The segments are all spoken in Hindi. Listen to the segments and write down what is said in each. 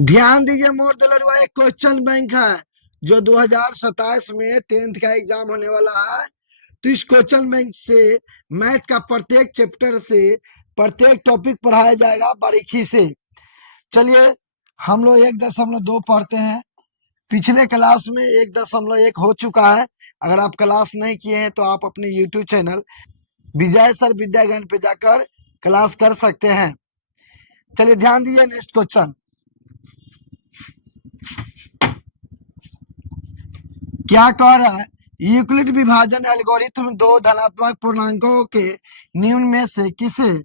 ध्यान दीजिए मोर दुलरुआ, एक क्वेश्चन बैंक है जो 2027 में 10th का एग्जाम होने वाला है। तो इस क्वेश्चन बैंक से मैथ का प्रत्येक चैप्टर से प्रत्येक टॉपिक पढ़ाया जाएगा बारीकी से। चलिए हम लोग 1.2 पढ़ते हैं। पिछले क्लास में 1.1 हो चुका है। अगर आप क्लास नहीं किए हैं तो आप अपने यूट्यूब चैनल विजय सर विद्यागण पे जाकर क्लास कर सकते हैं। चलिए ध्यान दीजिए, नेक्स्ट क्वेश्चन क्या कह रहा है? यूक्लिड विभाजन एल्गोरिथ्म दो धनात्मक पूर्णांकों के निम्न में से किसे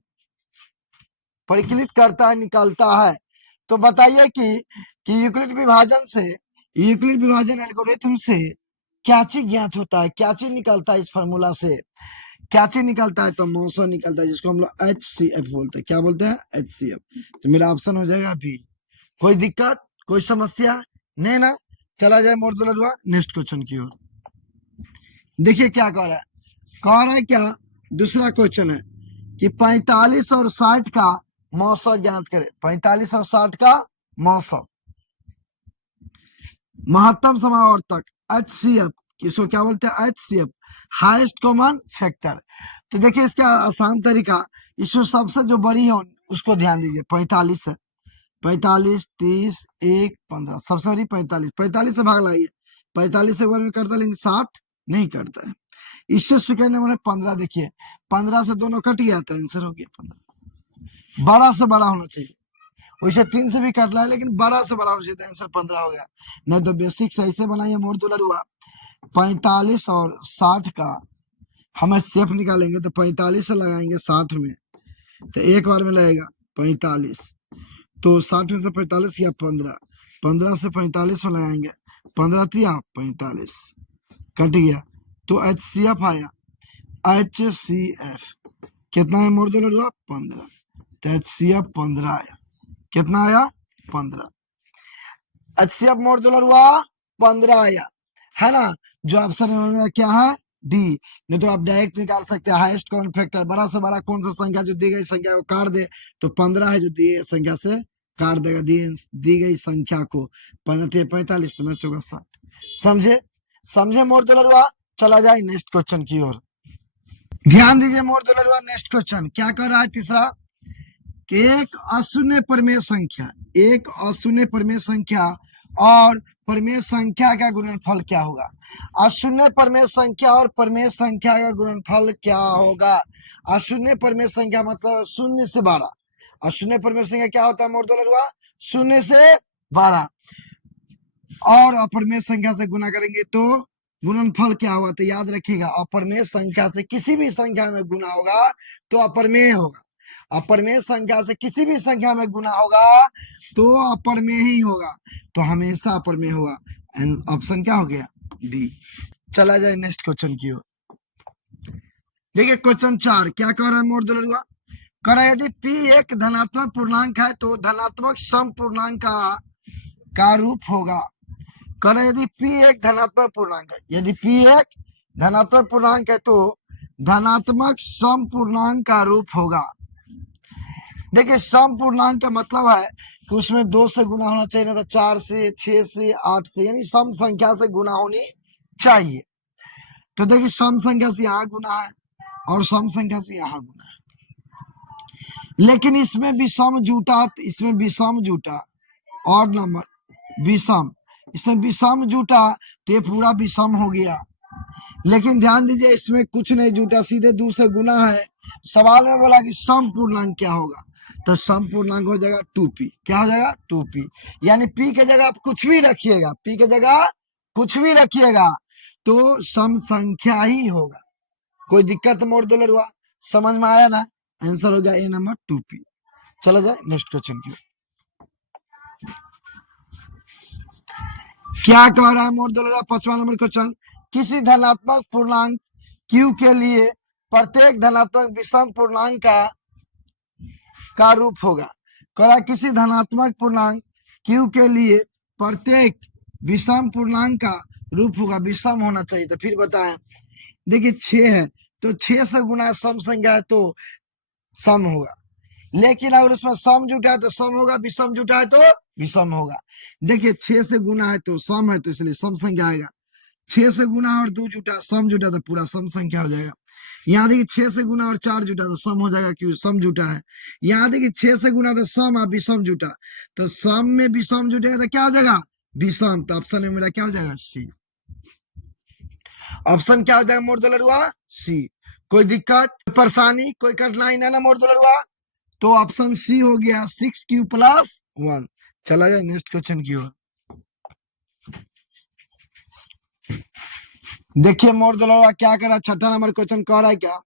परिकलित करता है, निकालता है? तो बताइए कि यूक्लिड विभाजन एल्गोरिथ्म से क्या चीज ज्ञात होता है, क्या चीज निकलता है? इस फॉर्मूला से क्या चीज निकलता है? तो मौसा निकलता है, जिसको हम लोग HCF बोलते हैं। क्या बोलते हैं? HCF। तो मेरा ऑप्शन हो जाएगा बी। कोई दिक्कत, कोई समस्या नहीं ना? चला जाए मोर दुलरुआ नेक्स्ट क्वेश्चन की ओर। देखिए क्या कह रहा है। कह रहा है क्या, दूसरा क्वेश्चन है कि 45 और 60 का मौसम ज्ञात करें। 45 और 60 का मौसम महत्तम समावर्तक HCF, किसको क्या बोलते हैं? HCF, highest common factor. तो देखिए इसका आसान तरीका, इसमें सबसे जो बड़ी है उसको ध्यान दीजिए। 45 है, 45, 30, 1, 15, सबसे बड़ी 45। 45 से भाग लाइए, 45 एक बार में करता है लेकिन 60 नहीं करता है। इससे सेकंड नंबर है 15। देखिए 15 से दोनों कट गया तो आंसर हो गया 15। बड़ा से बड़ा होना चाहिए, वैसे 3 से भी कट रहा है लेकिन बड़ा से बड़ा होना चाहिए, तो आंसर 15 हो गया। नहीं तो बेसिक ऐसे बनाइए मोर दुलरुआ। 45 और 60 का हमें सेफ निकालेंगे तो 45 से लगाएंगे 60 में, तो एक बार में लगेगा 45। तो 60 में से 45 या 15, 15 से 45 में लगाएंगे, 15 या 45 कट गया तो HCF आया। HCF कितना है मोर दुलरुआ? 15। तो HCF 15 आया। कितना आया? 15। HCF मोर दुलरुआ 15 आया, है ना? जो ऑप्शन में क्या है? डी। नहीं तो आप डायरेक्ट निकाल सकते हैं हाईएस्ट कॉमन फैक्टर। बड़ा से बड़ा कौन सा संख्या जो दी गई संख्या को काट दे, तो 15 है जो दी गई संख्या से काट देगा दी गई संख्या को। 15 45, 15 चौका 60। समझे? समझे मोर दुलरुआ? चला जाए नेक्स्ट क्वेश्चन की ओर। ध्यान दीजिए मोर दुलरुआ, नेक्स्ट क्वेश्चन क्या कर रहा है? तीसरा कि एक अशून्य परिमेय संख्या, एक अशून्य परिमेय संख्या और परिमेय संख्या का गुणनफल क्या होगा? अशून्य परिमेय संख्या और परिमेय संख्या का गुणनफल क्या होगा? अशून्य परिमेय संख्या मतलब 0 से 12। अशून्य परिमेय संख्या क्या होता है मोर दुलरुआ? 0 से 12। और अपरिमेय संख्या से गुना करेंगे तो गुणनफल क्या होगा? तो याद रखिएगा, अपरिमेय संख्या से किसी भी संख्या में गुना होगा तो अपरिमेय होगा। अपरिमेय संख्या से किसी भी संख्या में गुना होगा तो अपरिमेय ही होगा, तो हमेशा अपरिमेय होगा। ऑप्शन क्या हो गया? डी। चला जाए नेक्स्ट क्वेश्चन की ओर। देखिए क्वेश्चन 4 क्या कह रहा है मोर दुलरुआ? कह रहा है यदि P एक धनात्मक पूर्णांक है तो धनात्मक सम पूर्णांक का रूप होगा। कह रहा है यदि P एक धनात्मक पूर्णांक है, यदि P एक धनात्मक पूर्णांक है तो धनात्मक सम पूर्णांक का रूप होगा। देखिए सम पूर्णांक का मतलब है कि उसमें 2 से गुना होना चाहिए, ना तो 4 से, 6 से, 8 से, यानी सम संख्या से गुना होनी चाहिए। तो देखिए सम संख्या से यहाँ गुना है और सम संख्या से यहाँ गुना है, लेकिन इसमें विषम जुटा, इसमें विषम जुटा और नंबर विषम, इसमें विषम जुटा तो ये पूरा विषम हो गया। लेकिन ध्यान दीजिए इसमें कुछ नहीं जुटा, सीधे 2 से गुना है। सवाल में बोला कि सम पूर्णांक क्या होगा, तो सम पूर्णांक हो जाएगा 2p। क्या हो जाएगा? 2p। यानी p के जगह आप कुछ भी रखिएगा, p के जगह कुछ भी रखिएगा तो सम संख्या ही होगा। कोई दिक्कत मोर दुलरुआ? समझ में आया ना? आंसर हो गया ए नंबर 2p। चला जाए नेक्स्ट क्वेश्चन की। क्या कह रहा है मोर दुलरुआ? 5वां नंबर क्वेश्चन, किसी धनात्मक पूर्णांक q के लिए प्रत्येक धनात्मक विषम पूर्णांक का रूप होगा। कह रहा किसी धनात्मक पूर्णांक q के लिए प्रत्येक विषम पूर्णांक का रूप होगा। विषम होना चाहिए, तो फिर बताएं। देखिए 6 है तो 6 से गुना सम संख्या है तो सम होगा, लेकिन अगर उसमें सम जुटा है तो सम होगा, विषम जुटा है तो विषम होगा। देखिए 6 से गुना है तो सम है, तो इसलिए सम संख्या आएगा। 6 से गुना और 2 जुटा सम जुटा तो पूरा सम संख्या हो जाएगा। यहाँ देखिए 6 से गुना और 4 जुटा तो सम हो जाएगा, क्योंकि सम जुटा है। यहाँ देखिए 6 से गुना तो सम और विषम जुटा, तो सम में विषम जुटेगा तो क्या हो जाएगा, विषम। तो ऑप्शन में मेरा क्या हो जाएगा, सी। ऑप्शन क्या हो जाएगा मोर दुलरुआ, सी। कोई दिक्कत, परेशानी, कोई कठिनाई ना मोर दुलरुआ? तो ऑप्शन सी हो गया 6q+1। चला जाए नेक्स्ट क्वेश्चन की ओर। देखिए मोर दुलरुआ क्या कर रहा है, छठा नंबर क्वेश्चन कह रहा है क्या,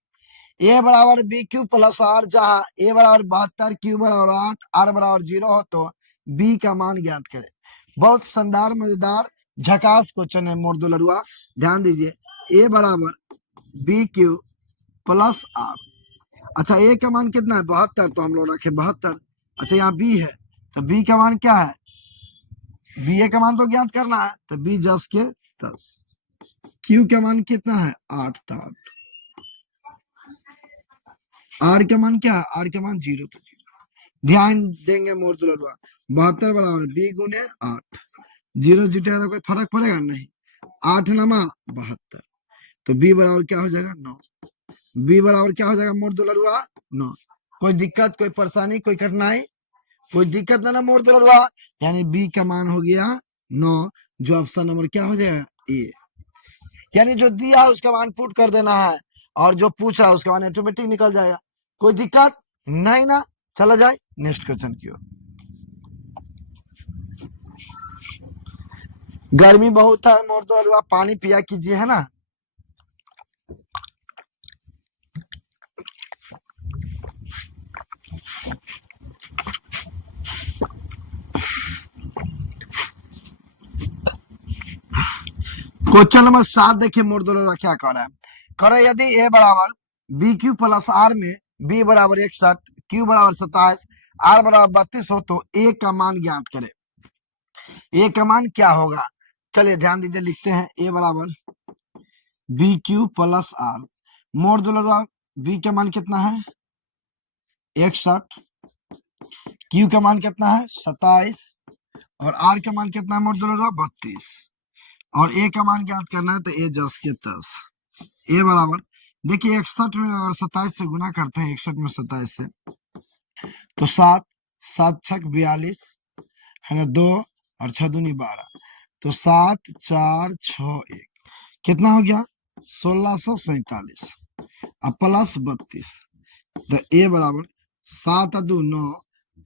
a बराबर bq+r, जहां a बराबर 72, q बराबर 8, r बराबर 0 हो तो b का मान ज्ञात करें। बहुत शानदार मजेदार झकास क्वेश्चन है मोर दुलरुआ, ध्यान दीजिए। a बराबर bq+r, अच्छा a का मान कितना है, 72, तो हम लोग रखे 72। अच्छा यहाँ b है, तो b का मान क्या है, ba का मान तो ज्ञात करना है, तो b 10 के 10। q का मान कितना है, 8 था। r का मान क्या है, r का मान 0 था। ध्यान देंगे मोर दुलरुआ, 72 बराबर b गुने 8, 0 जुटेगा तो कोई फर्क पड़ेगा नहीं। 8 नमा 72, तो b बराबर क्या हो जाएगा, 9। b बराबर क्या हो जाएगा मोर दुलरुआ, 9। कोई दिक्कत, कोई परेशानी, कोई कठिनाई, कोई दिक्कत ना मोर दुलरुआ? यानी b का मान हो गया 9, जो ऑप्शन नंबर क्या हो जाएगा, ए। यानी जो दिया है उसका मान पुट कर देना है, और जो पूछ रहा है उसका मान ऑटोमेटिक निकल जाएगा। कोई दिक्कत नहीं ना? चला जाए नेक्स्ट क्वेश्चन की ओर। गर्मी बहुत है मोर दुलरुआ, पानी पिया कीजिए, है ना। क्वेश्चन नंबर 7 देखिए मोर दुलरुआ क्या कर रहा है, कह रहा है यदि a बराबर bq+r में b बराबर 61, q बराबर 27, r बराबर 32 हो तो a का मान ज्ञात करें। a का मान क्या होगा, चलिए ध्यान दीजिए, लिखते हैं a बराबर bq+r। मोर दुलरुआ b का मान कितना है, 61, q का मान कितना है, 27, और r का मान कितना है मोर दुलरुआ, 32, और a का मान ज्ञात करना है, तो a 10 के 10। a बराबर, देखिए 61 में अगर 27 से गुना करते हैं, 61 में 27 से, तो 7, 7 छक 42 है ना, 2 और 6 दूनी 12, तो 7 4 6 1 कितना हो गया, 1647, अब प्लस 32, तो ए बराबर 7 और 2 9,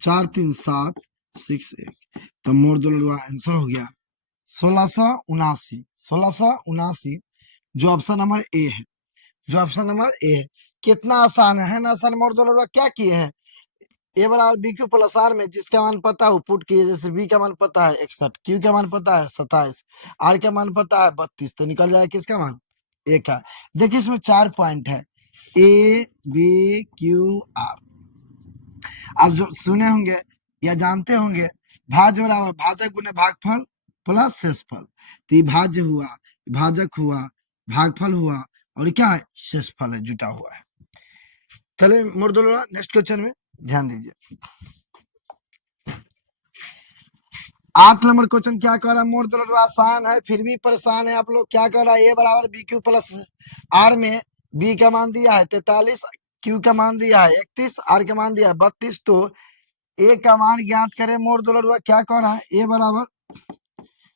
4 3 7 6 1, तो मोर दुलरुआ आंसर हो गया 1679। 1679 जो ऑप्शन नंबर ए है, जो ऑप्शन नंबर ए है। कितना आसान है ना, आसान मोर दुलरुआ क्या किए हैं, ए बराबर bq+r में जिसका मान पता है पुट किए, जैसे b का मान पता है 61, q का मान पता है 27, r का मान पता है 32, तो निकल जाएगा किसका मान, a का। देखिए इसमें 4 पॉइंट है, a b q r। आप जो सुने होंगे या जानते होंगे, भाज्य बराबर भाजक गुने भागफल प्लस शेषफल, तो ये भाज्य हुआ, भाजक हुआ, भागफल हुआ, और क्या है, शेषफल है, जुटा हुआ है। चले मोर दुलरुआ नेक्स्ट क्वेश्चन में ध्यान दीजिए। 8 नंबर क्वेश्चन क्या कर रहा है मोर दुलरुआ, आसान है फिर भी परेशान है आप लोग। क्या कर रहा है, a बराबर bq+r में b का मान दिया है 43, q का मान दिया है 31, r का मान दिया है 32, तो a का मान ज्ञात करें मोर दुलरुआ। क्या कर रहा है, a बराबर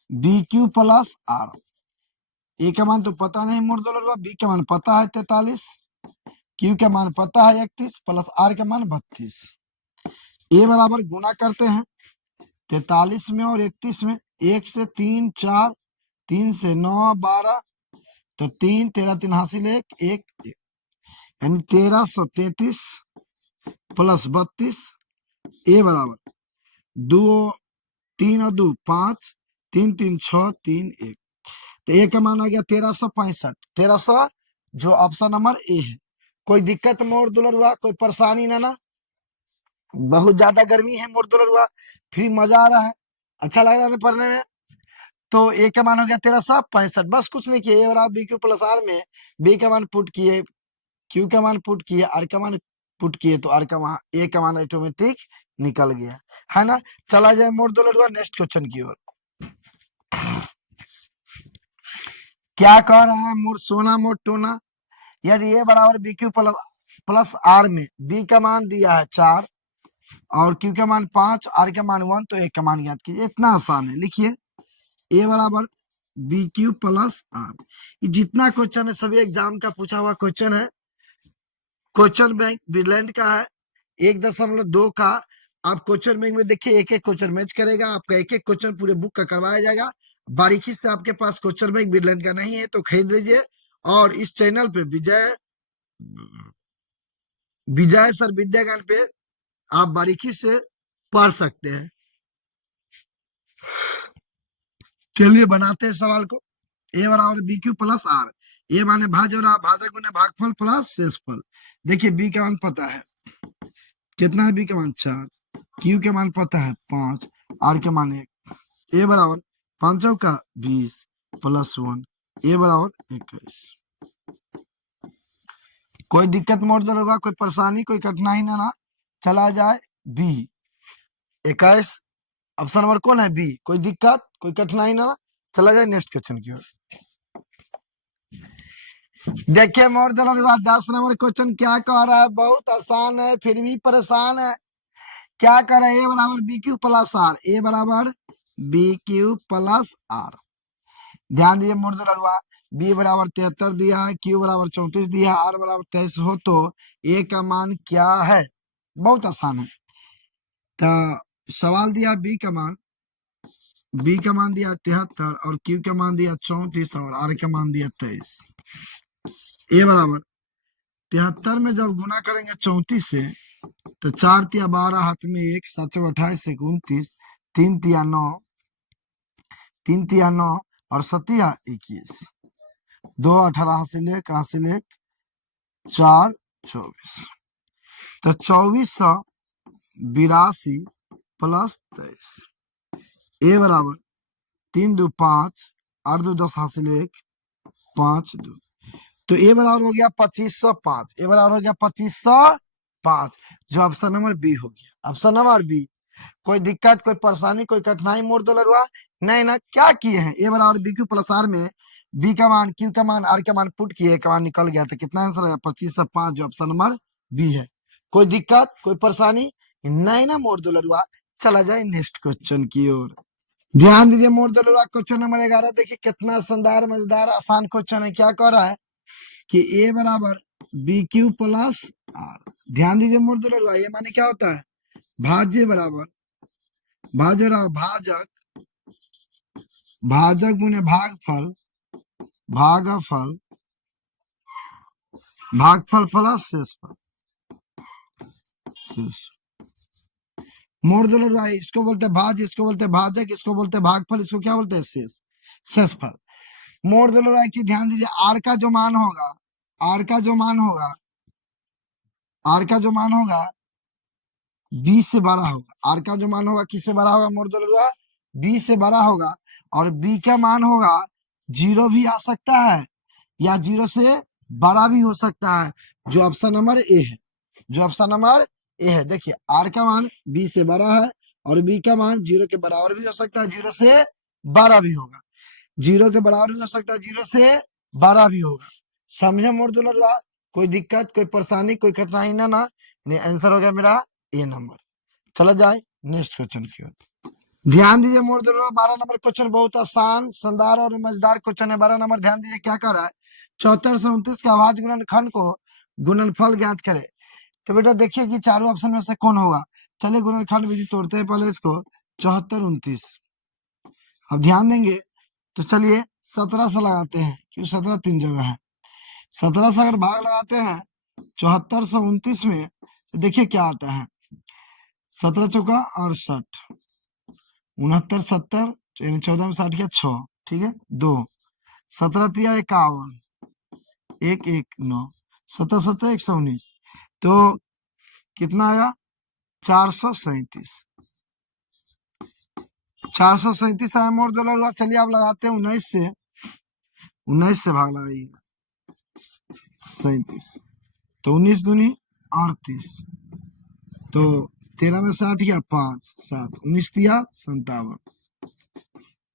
bq+r, a का मान तो पता नहीं मोर दुलरुआ, b का मान पता है 43, q का मान पता है 31, प्लस r का मान 32। a बराबर गुना करते हैं 43 में और 31 में, 1 से 3 4, 3 से 9 12, तो 3 13 3 हासिल 1 1 1, यानी 1333 प्लस 32। ए बराबर 2 3 और 2 5, 3 3 6 3 1, तो ए का मान आ गया 1365। 1300 जो ऑप्शन नंबर ए है। कोई दिक्कत मोर दुलरुआ, कोई परेशानी ना? बहुत ज्यादा गर्मी है मोर दुलरुआ, फिर मजा आ रहा है, अच्छा लग रहा है पढ़ने में। तो ए का मान हो गया 1365, बस कुछ नहीं किया, ए बराबर bq+r में b का मान पुट किए, q का मान पुट किए, r का मान पुट किए, तो r का मान, ए का मान ऑटोमेटिक निकल गया, है ना। चला जाए मोड़ दो लड़ुआ नेक्स्ट क्वेश्चन की ओर। क्या कह रहा है मोड़ सोना मोड़ टोना, यदि ए बराबर बी क्यू प्लस आर में बी का मान दिया है 4 और क्यू का मान 5, आर का मान 1, तो ए का मान ज्ञात कीजिए। इतना आसान है, लिखिए ए बराबर बी क्यू प्लस आर। जितना क्वेश्चन है सभी एग्जाम का पूछा हुआ क्वेश्चन है। क्वेश्चन बैंक बिरलैंड का है 1.2 का। आप क्वेश्चन बैंक में देखिए एक एक क्वेश्चन मैच करेगा, आपका एक एक क्वेश्चन पूरे बुक का करवाया जाएगा। बारीकी से आपके पास क्वेश्चन बैंक बिरलैंड का नहीं है तो खरीद लीजिए। और इस चैनल पे विजय विजय सर विद्यागान पे आप बारीकी से पढ़ सकते हैं। चलिए बनाते हैं सवाल को। ए बराबर बी क्यू प्लस आर, ए माने भाज्य और भाजक गुने भागफल प्लस शेषफल। देखिए बी का मान पता है, कितना है बी का मान 4, क्यू के मान पता है 5, आर के मान 1। ए बराबर 5 का 20 प्लस 1, ए बराबर 21। कोई दिक्कत मोड़ दो होगा, कोई परेशानी कोई कठिनाई ना चला जाए बी 21। ऑप्शन नंबर कौन है बी, कोई दिक्कत कोई कठिनाई ना चला जाए नेक्स्ट क्वेश्चन की ओर। देखिए मोड़ दो 10 नंबर क्वेश्चन क्या कह रहा है, बहुत आसान है फिर भी परेशान है। क्या कर रहे हैं, ए बराबर बी क्यू प्लस आर, ए बराबर बी क्यू प्लस आर। ध्यान दीजिए मोड़ दो लड़ुआ, बी बराबर 73 दिया है, क्यू बराबर 34 दिया है, आर बराबर 23 हो तो ए का मान क्या है। बहुत आसान है। तो सवाल दिया बी का मान, बी का मान दिया 73 और क्यू का मान दिया 34 और आर का मान दिया 23। ए बराबर 73 में जब गुना करेंगे 34 से तो 4 तिया 12 हाथ में 1, 7 28 से 29, 3 तिया 9, 3 तिया 9 और 7 21, 2 18 हासिल 1 4 24। तो 2482 प्लस 23। ए बराबर 3 2 5, 8 2 10 हासिल 1 5 2। तो ए बराबर हो गया 2505। ए बराबर हो गया 2505, जो ऑप्शन नंबर बी हो गया। Option number B. कोई दिक्कत कोई परेशानी कोई कठिनाई मोड़ दो लड़ुआ नहीं ना। क्या किए हैं, ए बराबर बी क्यू प्लस आर में बी का मान क्यू का मान आर का मान पुट किए, का मान निकल गया। तो कितना आंसर है 2505, जो ऑप्शन नंबर बी है। कोई दिक्कत कोई परेशानी नहीं ना मोड़ दो लड़ुआ। चला जाए नेक्स्ट क्वेश्चन की ओर। ध्यान दीजिए मोड़ दो लड़ुआ, क्वेश्चन नंबर 11 देखिए कितना शानदार मजेदार आसान क्वेश्चन है। क्या कर रहा है कि ए बराबर बी क्यू प्लस आर। ध्यान दीजिए मोड़ दो लड़ुआ, ये माने क्या होता है, भाज्य बराबर भाज्य भाजक, भाजक गुने भागफल, भागफल भागफल प्लस शेषफल। मोड़ दो लड़ुआ, इसको बोलते हैं भाज्य, इसको बोलते हैं भाजक, इसको बोलते हैं भागफल, इसको क्या बोलते हैं शेष शेषफल। मोड़ दो लड़ुआ, एक चीज ध्यान दीजिए, आर का जो मान होगा, आर का जो मान होगा, आर का जो मान होगा 20 से बड़ा होगा। आर का जो मान होगा किससे बड़ा होगा मोड़ दो लड़ुआ, 20 से बड़ा होगा। और बी का मान होगा 0 भी आ सकता है या 0 से बड़ा भी हो सकता है, जो ऑप्शन नंबर ए है। जो ऑप्शन नंबर ए है, देखिए आर का मान 20 से बड़ा है और बी का मान 0 के बराबर भी हो सकता है, 0 से बड़ा भी होगा, 0 के बराबर भी हो सकता है, 0 से बड़ा भी होगा। समझे मोड़ दो लड़ुआ, कोई दिक्कत कोई परेशानी कोई कठिनाई ना आंसर हो गया मेरा ए नंबर। चला जाए नेक्स्ट क्वेश्चन की ओर। ध्यान दीजिए मोड़ दो लड़ुआ, 12 नंबर क्वेश्चन बहुत आसान शानदार और मजेदार क्वेश्चन है। 12 नंबर ध्यान दीजिए क्या कर रहा है, 74 से 29 के अभाज्य गुणनखंड को गुणनफल ज्ञात करे। तो बेटा देखिए कि चारों ऑप्शन में से कौन होगा। चलिए गुणनखंड विधि तोड़ते हैं पहले इसको। 74 29, अब ध्यान देंगे तो चलिए 17 से लगाते हैं क्योंकि 17 3 जगह है। 17 से अगर भाग लगाते हैं 74 से 29 में तो देखिए क्या आता है, 17 चौका 68, 69 70, यानी 14 में 60 गया 6, ठीक है 2, 17 तिया 51, 1 1 9, 17 17 119, तो कितना आया 437। 437 आया मोड़ दो लड़ुआ। चलिए आप लगाते हैं 19 से भाग लगाइए 37, तो 19 दूनी 38, तो 13 में 60 गया 5 7 19 दिया 57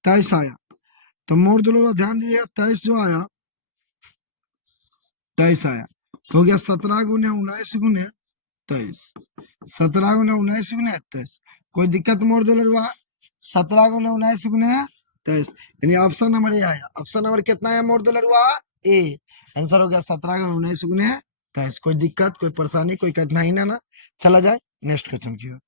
23 आया। तो मोड़ दो लोग ध्यान दीजिएगा 23 जो आया 23 आया हो गया 17 गुने 19 गुने 23 17 गुने 19 गुने 23। कोई दिक्कत मोड़ दो लड़वा 17 गुने 19 गुने 23 यानी ऑप्शन नंबर ए आया। ऑप्शन नंबर कितना है मोड़ दो लड़वा ए। आंसर हो गया 17 गुने 19 गुने 23। कोई दिक्कत कोई परेशानी कोई कठिनाई ना चला जाए नेक्स्ट क्वेश्चन की ओर।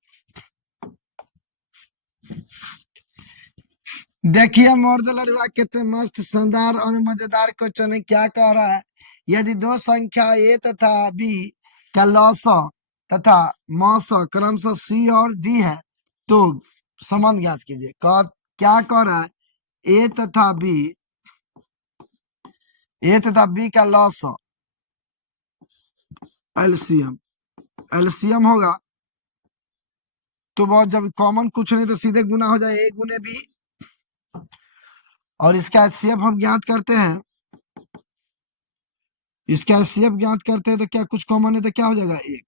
देखिए मोड़ दो लड़वा कितने मस्त शानदार और मजेदार क्वेश्चन है। क्या कह रहा है यदि दो संख्या ए तथा बी का लॉसा तथा मौसा क्रमशः सी और डी है तो संबंध ज्ञात कीजिए। क्या कह रहा है ए तथा बी का लॉसा एलसीएम एलसीएम होगा तो बहुत जब कॉमन कुछ नहीं तो सीधे गुना हो जाए ए गुने बी और इसका एचसीएफ हम ज्ञात करते हैं। इसका एचसीएफ ज्ञात करते हैं तो क्या कुछ कॉमन है तो क्या हो जाएगा एक।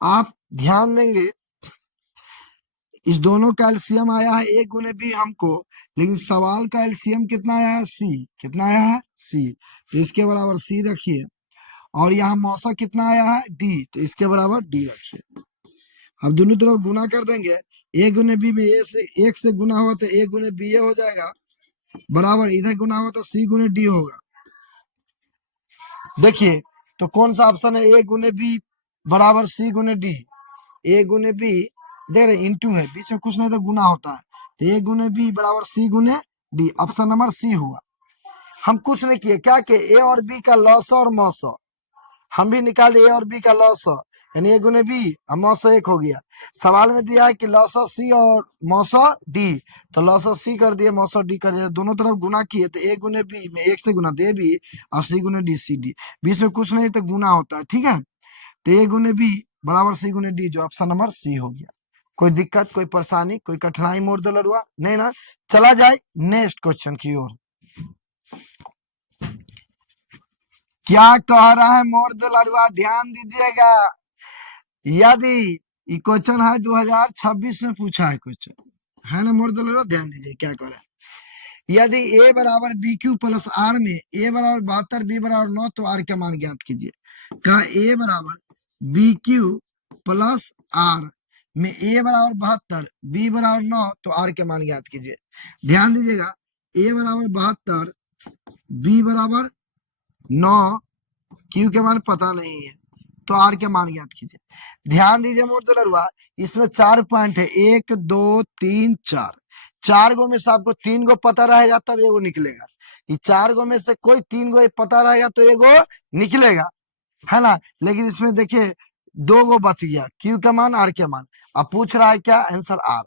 आप ध्यान देंगे इस दोनों का एलसीएम आया है ए गुने बी हमको लेकिन सवाल का एलसीएम कितना आया है सी। कितना आया है सी तो इसके बराबर सी रखिए और यहाँ मौसा कितना आया है डी तो इसके बराबर डी रखिए। अब दोनों तरफ गुना कर देंगे ए गुने बी में ए से एक से गुना हुआ तो ए गुने बी ए हो जाएगा बराबर इधर गुना हुआ तो सी गुने डी होगा। देखिए तो कौन सा ऑप्शन है ए गुने बी बराबर सी गुने डी। ए गुने बी दे रहे इंटू है बीच में कुछ नहीं तो गुना होता है तो ए गुने बी बराबर सी गुने डी। ऑप्शन नंबर सी हुआ। हम कुछ नहीं किए क्या कि ए और बी का लॉस और मौस हम भी निकाल दिए ए और बी का लॉस यानी ए गुने बी और मौसा एक हो गया। सवाल में दिया है कि लॉसा सी और मौसा डी तो लॉसा सी कर दिए मौसा डी कर दिया दोनों तरफ गुना किए तो ए गुने बी में एक से गुना दे बी और सी गुने डी सी डी बीच में कुछ नहीं तो गुना होता है ठीक है। तो ए गुने बी बराबर सी गुने डी जो ऑप्शन नंबर सी हो गया। कोई दिक्कत कोई परेशानी कोई कठिनाई मोड़ दो लड़ुआ नहीं ना चला जाए नेक्स्ट क्वेश्चन की ओर। क्या कह रहा है मोड़ दो लड़ुआ ध्यान दीजिएगा। यदि क्वेश्चन है 2026 में पूछा है क्वेश्चन है ना मोड़ दो लड़ुआ ध्यान दीजिए क्या कह रहा है। यदि a बराबर बी क्यू प्लस आर में a बराबर 72 b बराबर 9 तो r का मान ज्ञात कीजिए। कहा a बराबर बी क्यू प्लस आर में a बराबर 72 b बराबर 9 तो r के मान ज्ञात कीजिए। ध्यान दीजिएगा a बराबर 72 b बराबर 9 q के मान पता नहीं है तो r के मान ज्ञात कीजिए। ध्यान दीजिए मोड़ दो लड़ुआ इसमें 4 पॉइंट है 1 2 3 4 4 गो में से आपको 3 गो पता रहेगा तब एगो निकलेगा। ये 4 गो में से कोई 3 गो पता रहेगा तो एगो निकलेगा है ना। लेकिन इसमें देखिए 2 गो बच गया क्यू का मान आर के मान। अब पूछ रहा है क्या आंसर आर।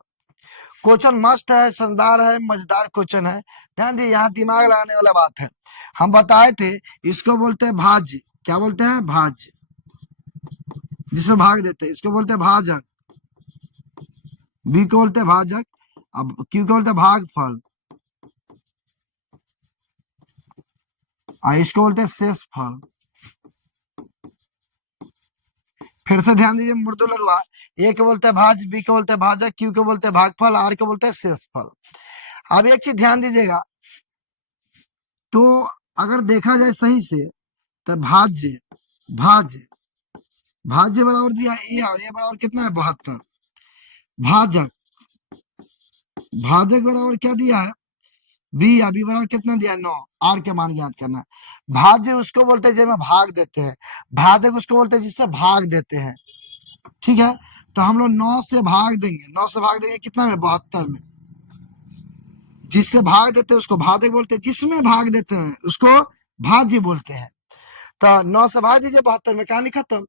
क्वेश्चन मस्त है शानदार है मजेदार क्वेश्चन है। ध्यान दीजिए यहाँ दिमाग लगाने वाला बात है। हम बताए थे इसको बोलते हैं भाज्य। क्या बोलते हैं भाज्य जिसमें भाग देते हैं इसको बोलते हैं भाजक। बी को बोलते हैं भाजक अब क्यू को बोलते हैं भागफल इसको बोलते हैं शेषफल। फिर से ध्यान दीजिए मुर्दो लड़ुआ ए को बोलते हैं भाज बी को बोलते हैं भाजक क्यू को बोलते हैं भागफल आर को बोलते हैं शेषफल। अब एक चीज ध्यान दीजिएगा तो अगर देखा जाए सही से तो भाज्य बराबर दिया ए और ए बराबर कितना है 72। भाजक बराबर क्या दिया है बी या बी बराबर कितना दिया 9 आर के मान ज्ञात करना है। भाज्य उसको बोलते हैं जिसमें भाग देते हैं भाजक उसको बोलते हैं जिससे भाग देते हैं ठीक है। तो हम लोग 9 से भाग देंगे कितना में 72 में। जिससे भाग देते हैं उसको भाजक बोलते हैं जिसमें भाग देते हैं उसको भाज्य बोलते हैं। तो 9 से भाग दीजिए 72 में कहानी खत्म।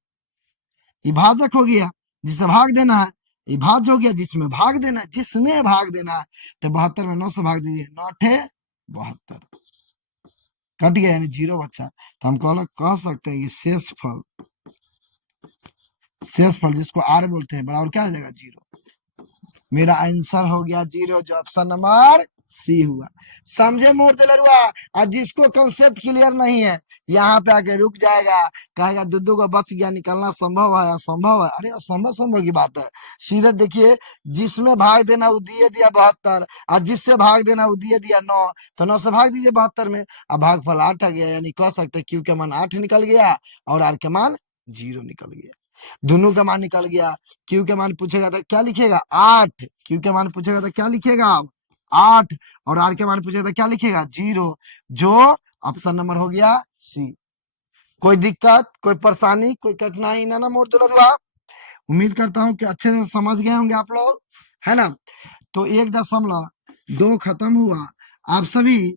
ये भाजक हो गया जिससे भाग देना है ये भाज्य हो गया जिसमें भाग देना है जिसमें भाग देना है। तो 72 में 9 से भाग दीजिए 9 × 72 कट गया यानी 0 बच्चा। तो हम कह सकते हैं कि शेषफल जिसको आर बोलते हैं बराबर क्या हो जाएगा 0। मेरा आंसर हो गया 0, जो ऑप्शन नंबर सी हुआ। समझे मूर्ति लड़ुआ? आज जिसको कंसेप्ट क्लियर नहीं है यहाँ पे आके रुक जाएगा, कहेगा दुद्दू को बच गया, निकलना संभव है, असंभव है। अरे असंभव संभव की बात है। सीधे देखिए, जिसमें भाग देना वो दिए दिया 72, और जिससे भाग देना वो दिए दिया 9, तो 9 से भाग दीजिए 72 में। अब भागफल 8 आ गया, यानी कह सकते क्यू के मान 8 निकल गया और आर के मान 0 निकल गया। दोनों का मान निकल गया। क्यू के मान पूछेगा तो क्या लिखेगा? 8। क्यू के मान पूछेगा तो क्या लिखेगा? 8। और आर के मान पूछेगा तो क्या लिखेगा? 0, जो ऑप्शन नंबर हो गया सी। कोई दिक्कत, कोई परेशानी, कोई कठिनाई ना मोड़ दुलरुआ? उम्मीद करता हूँ कि अच्छे से समझ गए होंगे आप लोग, है ना? तो 1.2 खत्म हुआ। आप सभी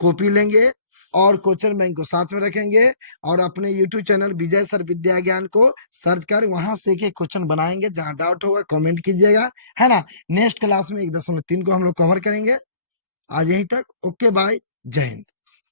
कॉपी लेंगे और क्वेश्चन बैंक को साथ में रखेंगे और अपने YouTube चैनल विजय सर विद्या ज्ञान को सर्च कर वहां से एक क्वेश्चन बनाएंगे। जहां डाउट होगा कमेंट कीजिएगा, है ना? नेक्स्ट क्लास में 1.3 को हम लोग कवर करेंगे। आज यहीं तक। ओके बाय, जय हिंद।